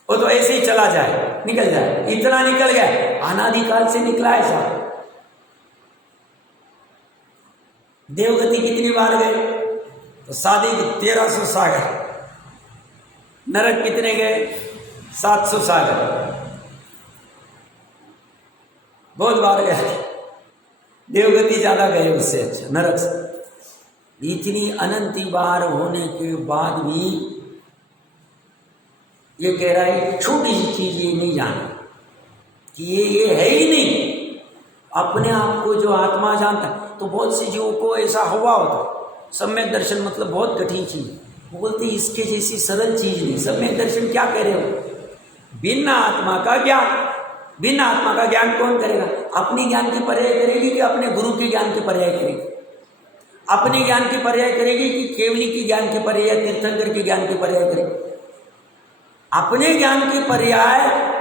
वो तो ऐसे ही चला जाए, निकल जाए। इतना निकल गया, अनादिकाल से निकला है साहब। देवगति कितनी बार गए? तो शादी 1300 सागर। नरक कितने गए? 700 सागर। बहुत बार गए। देवगति ज्यादा गए उससे, अच्छा नरक से। इतनी अनंत बार होने के बाद भी ये कह रहा है छोटी सी चीज ये नहीं जाना कि ये है ही नहीं। अपने आप को जो आत्मा जानता है, तो बहुत से जीवों को ऐसा हुआ होता। सम्यक दर्शन मतलब बहुत कठिन चीज, वो बोलते इसके जैसी सरल चीज नहीं। सम्यक दर्शन क्या कह रहे हो? बिना आत्मा का ज्ञान। बिना आत्मा का ज्ञान कौन करेगा? अपनी ज्ञान की पर्याय करेगी कि अपने गुरु के ज्ञान की पर्याय करेगी? अपने ज्ञान की पर्याय करेगी कि केवली की ज्ञान की पर्याय, तीर्थंकर की ज्ञान की पर्याय करेगी? अपने ज्ञान की पर्याय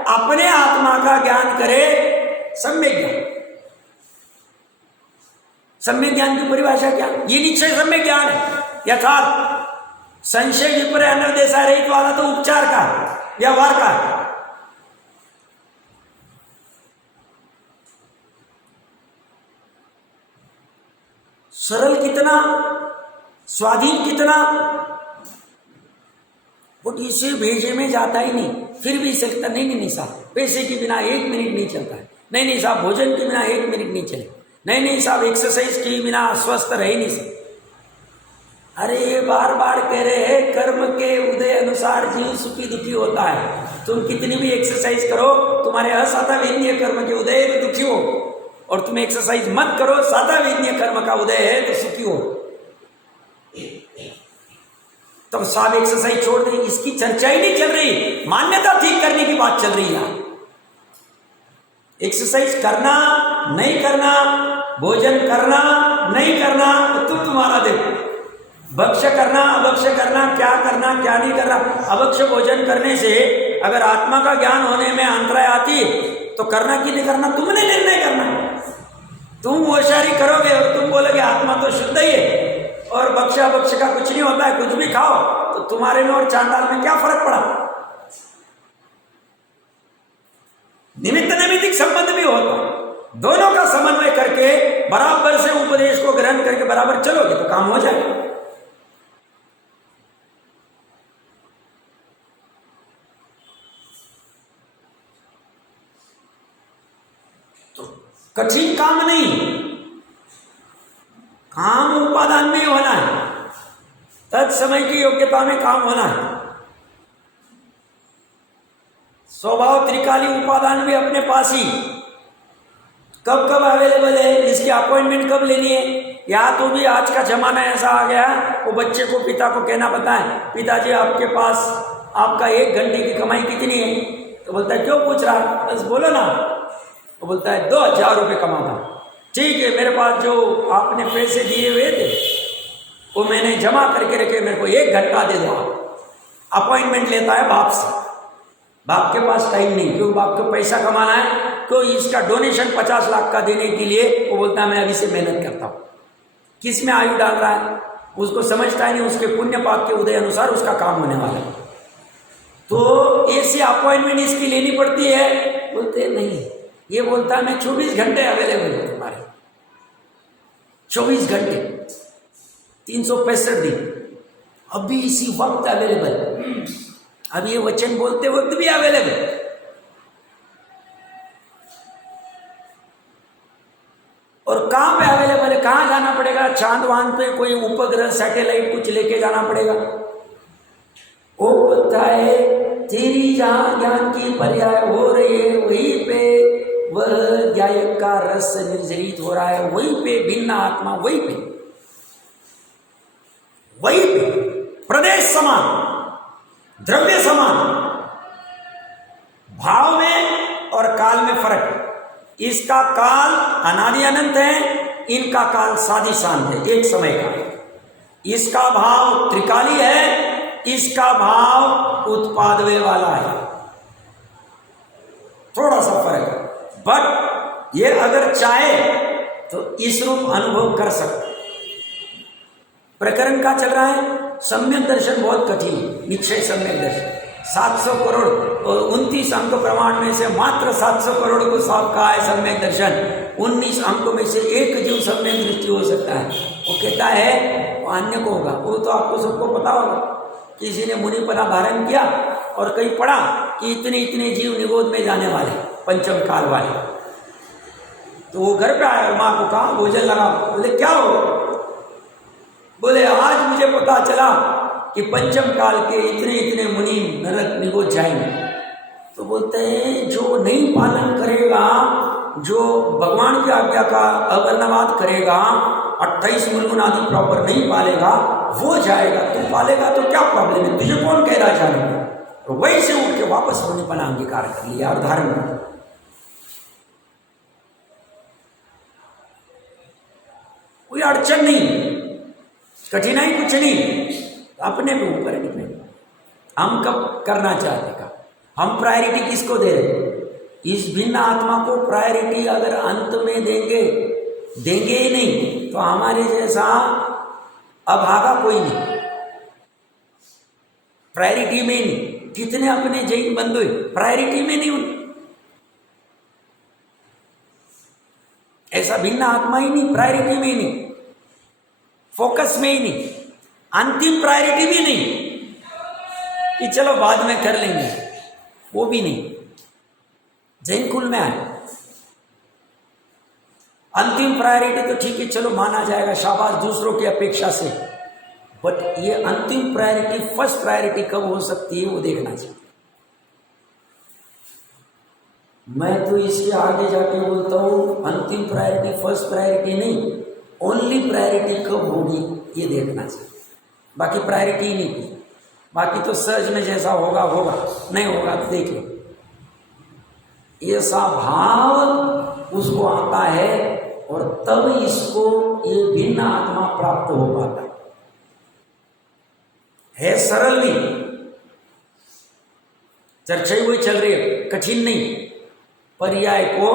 अपने आत्मा का ज्ञान करे, सम्यक ज्ञान। सम्यक ज्ञान की परिभाषा क्या? ये निश्चय सम्यक ज्ञान है, यथार्थ संशय विपर्य अनर्देशा रहित वाला तो उपचार का, व्यवहार का। सरल कितना, स्वाधीन कितना, वो इसे भेजे में जाता ही नहीं। फिर भी सकता नहीं साहब, पैसे के बिना 1 मिनट नहीं चलता है। नहीं साहब, भोजन के बिना 1 मिनट नहीं चले। नहीं साहब, एक्सरसाइज के बिना स्वस्थ रह ही नहीं सकते। अरे ये बार बार कह रहे हैं कर्म के उदय अनुसार जीव सुखी दुखी होता है। तुम कितनी भी एक्सरसाइज करो, तुम्हारे असाधा विन्य कर्म के उदय तो दुखी हो, और तुम एक्सरसाइज मत करो, साधा विन्य कर्म का उदय है तो सुखी हो। तब सब एक्सरसाइज छोड़ दें, इसकी चर्चा ही नहीं चल रही, मान्यता ठीक करने की बात चल रही है। एक्सरसाइज करना नहीं करना, भोजन करना नहीं करना, तो तुम्हारा देखो। भक्ष करना अभक्ष करना, क्या करना क्या नहीं करना। अभक्ष भोजन करने से अगर आत्मा का ज्ञान होने में अंतराय आती तो करना कि नहीं करना तुमने निर्णय करना। तुम होशियारी करोगे और तुम बोलोगे आत्मा तो शुद्ध ही है और भक्ष्य भक्ष का कुछ नहीं होता है, कुछ भी खाओ, तो तुम्हारे में और चांडाल में क्या फर्क पड़ा? निमित्त नैमित्तिक संबंध भी होता, दोनों का समन्वय करके बराबर से उपदेश को ग्रहण करके बराबर चलोगे तो काम हो जाएगा। तो कठिन काम नहीं, काम उपादान में होना है, तत्समय की योग्यता में काम होना है। स्वभाव त्रिकाली उपादान भी अपने पास ही कब कब अवेलेबल है, इसकी अपॉइंटमेंट कब लेनी है। या तो भी आज का जमाना ऐसा आ गया, वो बच्चे को पिता को कहना पड़ता है, पिताजी आपके पास आपका 1 घंटे की कमाई कितनी है? तो बोलता है क्यों पूछ रहा, बस बोलो ना। वो बोलता है 2000 रुपये कमाता। ठीक है, मेरे पास जो आपने पैसे दिए हुए थे वो मैंने जमा करके रखे, मेरे को 1 घंटा दे दो। अपॉइंटमेंट लेता है बाप से। बाप के पास टाइम नहीं, क्यों? बाप को पैसा कमाना है, तो इसका डोनेशन 50 लाख का देने के लिए वो बोलता है मैं अभी से मेहनत करता हूँ। किस में आयु डाल रहा है, उसको समझता ही नहीं, उसके पुण्य पाप के उदय अनुसार उसका काम होने वाला है। तो ऐसी अपॉइंटमेंट इसकी लेनी पड़ती है। बोलते नहीं, ये बोलता है मैं 24 घंटे अवेलेबल हूँ तुम्हारे, 24 घंटे 365 दिन, अभी इसी वक्त अवेलेबल। अब ये वचन बोलते वक्त भी अवेलेबल। और कहां पे अवेलेबल है, कहां जाना पड़ेगा? चांद वांद पे कोई उपग्रह सैटेलाइट कुछ लेके जाना पड़ेगा। वो बोलता है तेरी जहां ज्ञान की पर्याय हो रही है वहीं पे वह ज्ञायक का रस निर्जरित हो रहा है, वहीं पे भिन्न आत्मा, वहीं पे प्रदेश समान, द्रव्य समान, भाव में और काल में फर्क। इसका काल अनादि अनंत है, इनका काल साधी शांत है, एक समय का। इसका भाव त्रिकाली है, इसका भाव उत्पादवे वाला है। थोड़ा सा फर्क है, बट ये अगर चाहे तो इस रूप अनुभव कर सकते। प्रकरण का चल रहा है सम्यक दर्शन, बहुत कठिन है। निश्चय सम्यक दर्शन 700 करोड़ और 29 अंक प्रमाण में से मात्र 700 करोड़ को साफ कहा है सम्यक दर्शन। 19 अंकों में से एक जीव सम्यक दृष्टि हो सकता है। वो कहता है वो अन्य को होगा, वो तो आपको सबको पता होगा। किसी ने मुनिपना धारण किया और कहीं पढ़ा कि इतने इतने जीव निगोद में जाने वाले, पंचम काल वाले। तो वो घर पे आया और माँ को कहा भोजन लगा। बोले क्या हो? बोले आज मुझे पता चला कि पंचम काल के इतने इतने मुनि नरक निगोद जाएंगे। तो बोलते हैं जो नहीं पालन करेगा, जो भगवान की आज्ञा का अवर्णवाद करेगा, 28 मूलगुण आदि प्रॉपर नहीं पालेगा, वो जाएगा। तू पालेगा तो क्या प्रॉब्लम है, तुझे कौन कह रहा जाने? तो वहीं से उठ के वापस मुनिपना अंगीकार कर लिया और धारण कर। कोई अड़चन नहीं, कठिनाई कुछ नहीं, अपने पे ऊपर डिपेंड। हम कब करना चाहते का, हम प्रायोरिटी किसको दे रहे? इस भिन्न आत्मा को प्रायोरिटी अगर अंत में देंगे ही नहीं तो हमारे जैसा अभागा कोई नहीं। प्रायोरिटी में नहीं। कितने अपने जैन बंधु प्रायोरिटी में नहीं उन, ऐसा भिन्न आत्मा ही नहीं, प्रायोरिटी में ही नहीं, फोकस में ही नहीं, अंतिम प्रायोरिटी भी नहीं कि चलो बाद में कर लेंगे, वो भी नहीं। जैन कुल में आए अंतिम प्रायोरिटी तो ठीक है, चलो माना जाएगा, शाबाश, दूसरों की अपेक्षा से। बट ये अंतिम प्रायोरिटी फर्स्ट प्रायोरिटी कब हो सकती है वो देखना चाहिए। मैं तो इसके आगे जाके बोलता हूं अंतिम प्रायोरिटी फर्स्ट प्रायोरिटी नहीं, ओनली प्रायोरिटी कब होगी ये देखना चाहिए। बाकी प्रायोरिटी ही नहीं, बाकी तो सहज में जैसा होगा होगा, नहीं होगा तो देख लो। ऐसा भाव उसको आता है और तब इसको ये भिन्न आत्मा प्राप्त हो पाता है। सरल भी, चर्चा ही वही चल रही है, कठिन नहीं। पर्याय को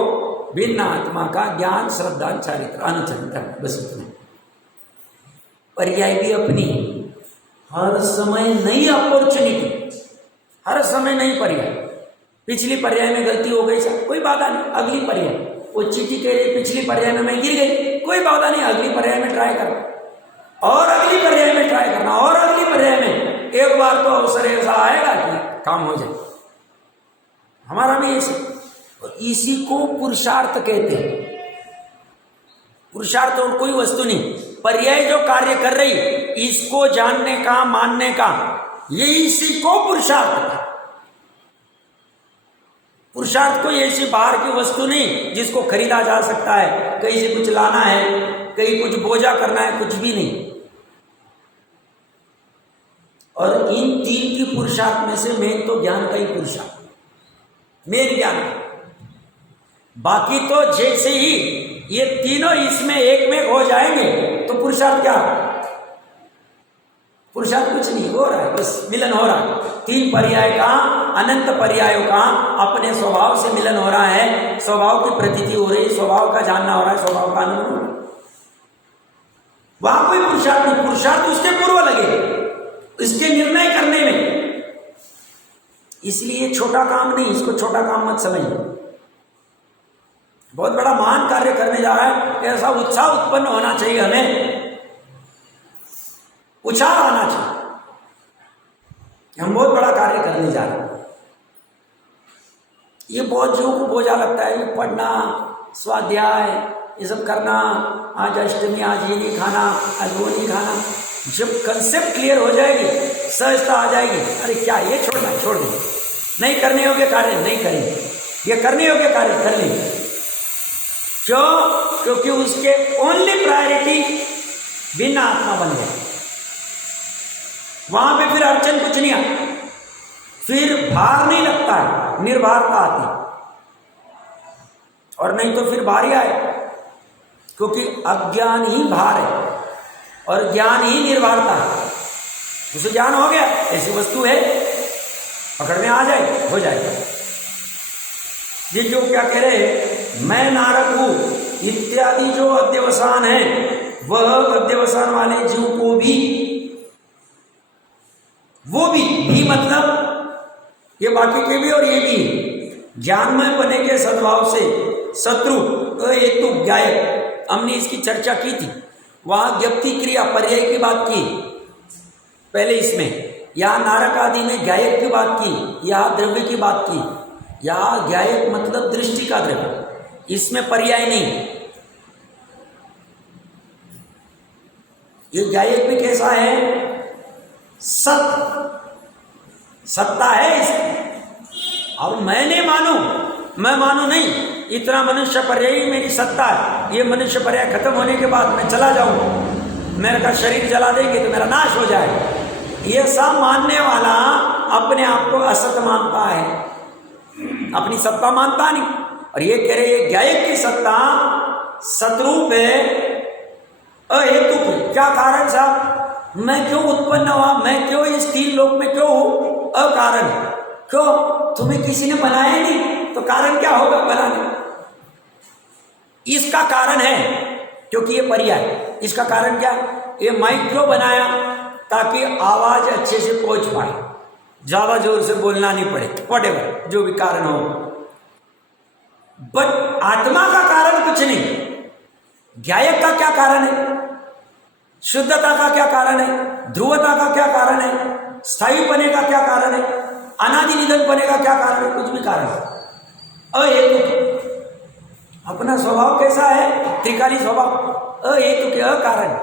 भिन्न आत्मा का ज्ञान, श्रद्धा, चारित्र, अनुचरण करना, बस इतना। पर्याय भी अपनी, हर समय नई अपॉर्चुनिटी, हर समय नई पर्याय। पिछली पर्याय में गलती हो गई, कोई बाधा नहीं, अगली पर्याय। वो चीटी कह रही पिछली पर्याय में मैं गिर गई, कोई बाधा नहीं, अगली पर्याय में ट्राई करना, और अगली पर्याय में ट्राई करना, और अगली पर्याय में। एक बार तो अवसर ऐसा आएगा कि काम हो जाए। हमारा भी ऐसे, और इसी को पुरुषार्थ कहते हैं। पुरुषार्थ और कोई वस्तु नहीं, पर्याय जो कार्य कर रही इसको जानने का, मानने का, ये इसी को पुरुषार्थ है। पुरुषार्थ कोई ऐसी बाहर की वस्तु नहीं जिसको खरीदा जा सकता है, कहीं से कुछ लाना है, कहीं कुछ बोझा करना है, कुछ भी नहीं। और इन तीन की पुरुषार्थ में से मेन तो ज्ञान का ही पुरुषार्थ, मेन ज्ञान। बाकी तो जैसे ही ये तीनों इसमें एक में हो जाएंगे तो पुरुषार्थ क्या? पुरुषार्थ कुछ नहीं हो रहा है, बस मिलन हो रहा है। तीन पर्याय का, अनंत पर्यायों का अपने स्वभाव से मिलन हो रहा है, स्वभाव की प्रतीति हो रही है, स्वभाव का जानना हो रहा है, स्वभाव का अनुभव हो रहा है। वहां कोई पुरुषार्थ नहीं, पुरुषार्थ उसके पूर्व लगे, इसके निर्णय करने में। इसलिए छोटा काम नहीं, इसको छोटा काम मत समझिए। बहुत बड़ा महान कार्य करने जा रहा है, ऐसा उत्साह उत्पन्न होना चाहिए, हमें उछाल आना चाहिए, हम बहुत बड़ा कार्य करने जा रहे हैं। ये बहुत जो को बोझा लगता है, ये पढ़ना, स्वाध्याय, ये सब करना, आज अष्टमी, आज ये नहीं खाना, आज वो नहीं खाना। जब कंसेप्ट क्लियर हो जाएगी, सहजता आ जाएगी, अरे क्या ये छोड़ना, छोड़ देंगे, नहीं करने योग्य कार्य नहीं करेंगे, ये करने योग्य कार्य कर लेंगे। क्यों? क्योंकि उसके ओनली प्रायोरिटी भिन्न आत्मा बन गया। वहां पे फिर अड़चन कुछ नहीं आता, फिर भार नहीं लगता है, निर्भरता आती, और नहीं तो फिर भारी आए, क्योंकि अज्ञान ही भार है और ज्ञान ही निर्भरता है। उसे ज्ञान हो गया, ऐसी वस्तु है, पकड़ में आ जाए, हो जाएगा। ये जो क्या कह रहे हैं, मैं नारक हूं इत्यादि जो अध्यवसान है, वह अध्यवसान वाले जीव को भी, वो भी मतलब ये बाकी के भी और ये भी ज्ञानमय बने के सद्भाव से शत्रु हेतु गायक, हमने इसकी चर्चा की थी। वहां ज्ञप्ति क्रिया पर्याय की बात की पहले इसमें, यहाँ नारक आदि में गायक की बात की, यहाँ द्रव्य की बात की। यहाँ गायक मतलब दृष्टि का द्रव्य, इसमें पर्याय नहीं। ये गायक भी कैसा है, सत्ता है इसकी। अब मैंने मानू, मैं मानू नहीं, इतना मनुष्य पर्याय ही मेरी सत्ता है। ये मनुष्य पर्याय खत्म होने के बाद मैं चला जाऊं, मेरा का शरीर जला देंगे तो मेरा नाश हो जाए, ये सब मानने वाला अपने आप को असत मानता है, अपनी सत्ता मानता नहीं। और ये कह रहे ये गायक की सत्ता सतरूप है, अहेतुक है। क्या कारण साहब, मैं क्यों उत्पन्न हुआ, मैं क्यों इस तीन लोक में क्यों हूं, अकारण। क्यों, तुम्हें किसी ने बनाया नहीं तो कारण क्या होगा बनाने, इसका कारण है क्योंकि ये पर्याय। इसका कारण क्या, ये माइक क्यों बनाया, ताकि आवाज अच्छे से पहुंच पाए, ज्यादा जोर से बोलना नहीं पड़े, व्हाटएवर जो भी कारण हो। बट आत्मा का कारण कुछ नहीं। गायक का क्या कारण है, शुद्धता का क्या कारण है, ध्रुवता का क्या कारण है, स्थायी पने का क्या कारण है, अनादि निधन पने का क्या कारण है, कुछ भी कारण है अहेतुक। अपना स्वभाव कैसा है, त्रिकाली स्वभाव, अहेतुक है, अकारण।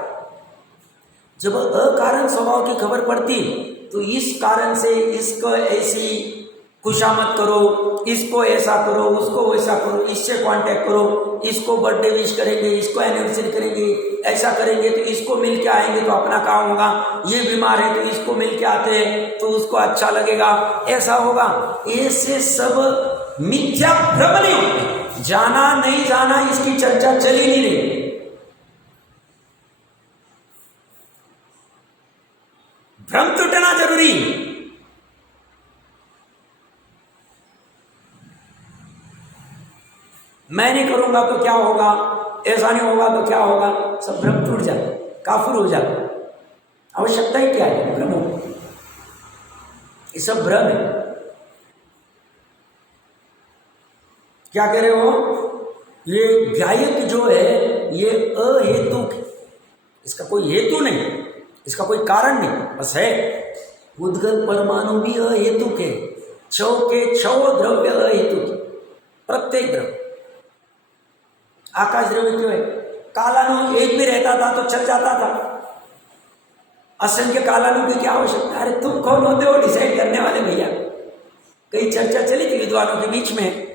जब अकारण स्वभाव की खबर पड़ती तो इस कारण से इसको ऐसी खुशामद करो, इसको ऐसा करो, उसको वैसा करो, इससे कांटेक्ट करो, इसको बर्थडे विश करेंगे, इसको एनिवर्सरी करेंगे, ऐसा करेंगे तो इसको मिल के आएंगे तो अपना काम होगा, ये बीमार है तो इसको मिल के आते हैं तो उसको अच्छा लगेगा, ऐसा होगा। ऐसे सब मिथ्या भ्रम नहीं होते, जाना नहीं जाना इसकी चर्चा चली नहीं रही। भ्रम टूटना जरूरी। मैं नहीं करूंगा तो क्या होगा, ऐसा नहीं होगा तो क्या होगा, सब भ्रम टूट जाए, काफुर हो जाए। आवश्यकता ही क्या है भ्रमों, ये सब भ्रम है। क्या कह रहे हो, ये गायक जो है ये अहेतुक है, इसका कोई हेतु नहीं, इसका कोई कारण नहीं, बस है। उद्गल परमाणु भी अहेतुक है, छव के छव द्रव्य अहेतुक, प्रत्येक द्रव्य। आकाश द्रव्य क्यों है, कालाणु एक भी रहता था तो चल जाता था, असंख्य कालाणु की क्या आवश्यकता। अरे तुम कौन होते हो डिसाइड करने वाले भैया। कई चर्चा चली थी विद्वानों के बीच में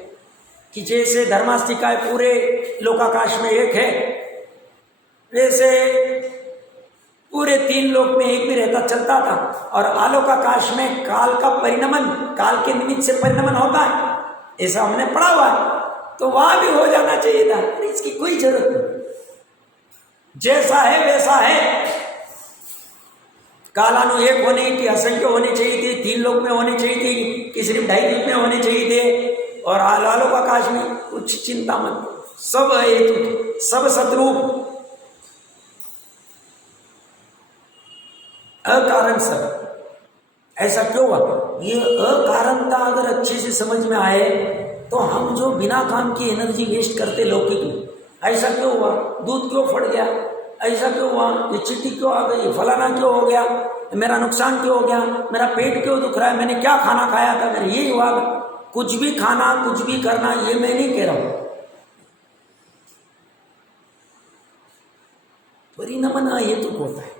कि जैसे धर्मास्तिकाएं पूरे लोकाकाश में एक है, वैसे पूरे तीन लोक में एक भी रहता चलता था, और आलोकाकाश में काल का परिणमन, काल के निमित्त से परिणमन होता है, ऐसा हमने पढ़ा हुआ है, तो वहां भी हो जाना चाहिए था। इसकी कोई जरूरत नहीं, जैसा है वैसा है। कालानु एक होने की, असंख्य होने चाहिए थे, तीन लोक में होने चाहिए थे कि सिर्फ 2.5 में होने चाहिए थे, और आलोकाकाश में कुछ चिंता मत, सब हेतु, सब सतरूप, अकारण सब। ऐसा क्यों हुआ, ये अकारणता अगर अच्छे से समझ में आए तो हम जो बिना काम की एनर्जी वेस्ट करते लौकिक में, ऐसा क्यों हुआ, दूध क्यों फट गया, ऐसा क्यों हुआ, ये चिट्ठी क्यों आ गई, फलाना क्यों हो गया, मेरा नुकसान क्यों हो गया, मेरा पेट क्यों दुख रहा है, मैंने क्या खाना खाया था, मेरे ये हुआ। कुछ भी खाना, कुछ भी करना, ये मैं नहीं कह रहा हूं, परिणमन अहेतुक होता है,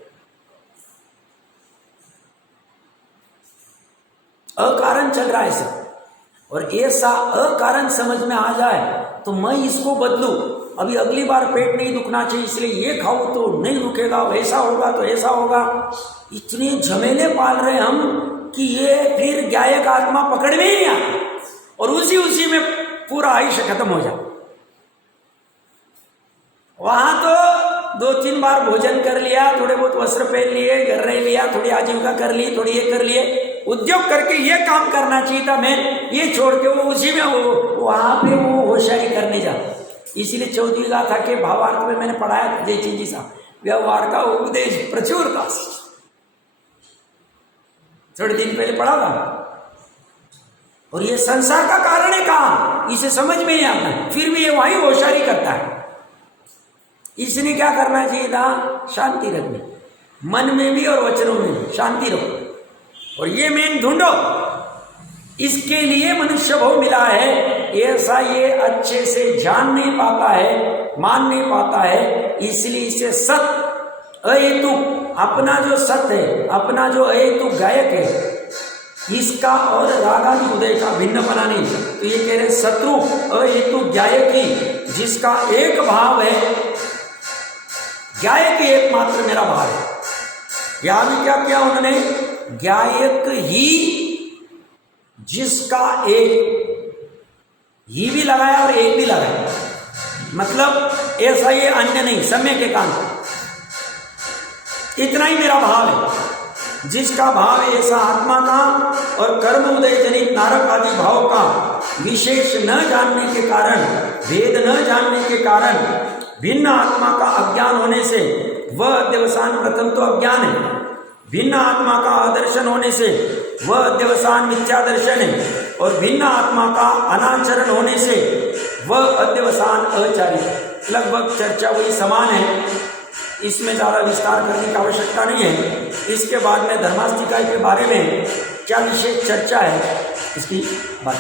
अकारण चल रहा है सब। और ऐसा अकारण समझ में आ जाए तो मैं इसको बदलूं, अभी अगली बार पेट नहीं दुखना चाहिए इसलिए ये खाऊं तो नहीं दुखेगा, वैसा होगा तो ऐसा होगा। इतने झमेले पाल रहे हम कि ये फिर गायक आत्मा पकड़ में ही नहीं आता, और उसी में पूरा आयुष्य खत्म हो जाए। वहां तो 2-3 बार भोजन कर लिया, थोड़े बहुत वस्त्र पहन लिए, घर रह लिया, थोड़ी आजीविका कर ली, थोड़ी ये कर लिए, उद्योग करके ये काम करना चाहिए था, मैं ये छोड़ के वो उसी में वहां पे वो होशियारी करने जा। इसलिए चौधरी कहा था कि भावार्थ में मैंने पढ़ाया था जय जी साहब, व्यवहार का उपदेश प्रचुर था, थोड़े दिन पहले पढ़ा था। और ये संसार का कारण है कहा, इसे समझ में नहीं आता, फिर भी ये वही होशियारी करता है। इसने क्या करना चाहिए था, शांति रखनी, मन में भी और वचनों में भी शांति रखो, और ये मेन ढूंढो। इसके लिए मनुष्य भाव मिला है, ऐसा ये अच्छे से जान नहीं पाता है, मान नहीं पाता है, इसलिए इसे सत अहेतुक, अपना जो सत है, अपना जो अहेतुक गायक है, इसका और रागादि उदय का भिन्न बना नहीं। तो ये कह रहे शत्रु अहेतुक गायक ही, जिसका एक भाव है, गायक ही एकमात्र मेरा भाव है। यहां भी क्या किया उन्होंने, गायक ही जिसका एक, ही भी लगाया और एक भी लगाया, मतलब ऐसा ये अन्य नहीं, समय के कारण इतना ही मेरा भाव है। जिसका भाव है ऐसा आत्मा का और कर्म उदय जनित नारक आदि भाव का विशेष न जानने के कारण, भेद न जानने के कारण, भिन्न आत्मा का अज्ञान होने से, वह अध्यवसान प्रथम तो अज्ञान है, भिन्न आत्मा का आदर्शन होने से वह अध्यवसान मिथ्या दर्शन है, और भिन्न आत्मा का अनाचरण होने से वह अध्यवसान आचार्य। लगभग चर्चा वही समान है, इसमें ज़्यादा विस्तार करने की आवश्यकता नहीं है। इसके बाद में धर्मास्तिकाय के बारे में क्या विशेष चर्चा है, इसकी बात